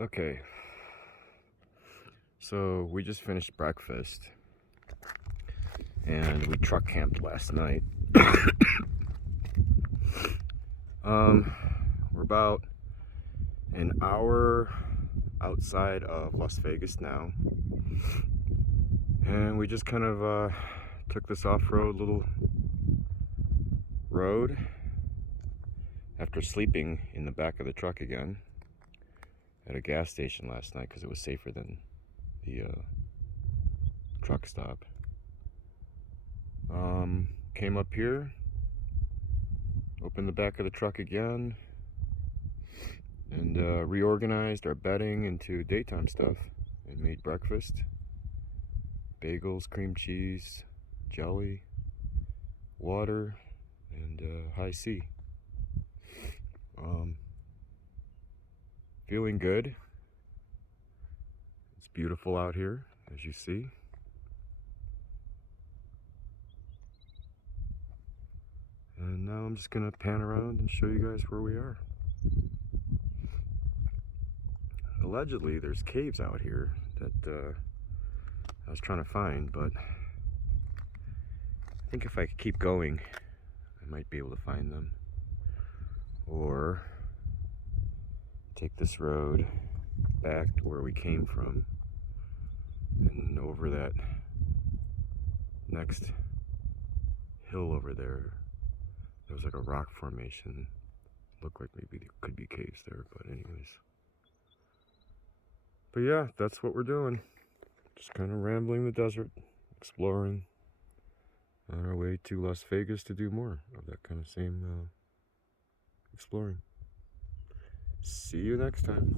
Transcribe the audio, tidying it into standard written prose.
Okay, so we just finished breakfast and we truck camped last night. We're about an hour outside of Las Vegas now, and we just kind of took this off-road little road after sleeping in the back of the truck again at a gas station last night because it was safer than the truck stop. Came up here, opened the back of the truck again, and reorganized our bedding into daytime stuff and made breakfast. Bagels, cream cheese, jelly, water, and high C. Feeling good. It's beautiful out here, as you see. And now I'm just gonna pan around and show you guys where we are. Allegedly, there's caves out here that I was trying to find, but I think if I keep going, I might be able to find them. Or take this road back to where we came from and over that next hill over there. There was like a rock formation. Looked like maybe there could be caves there, but anyways. But yeah, that's what we're doing. Just kind of rambling the desert, exploring, on our way to Las Vegas to do more of that kind of same exploring. See you next time.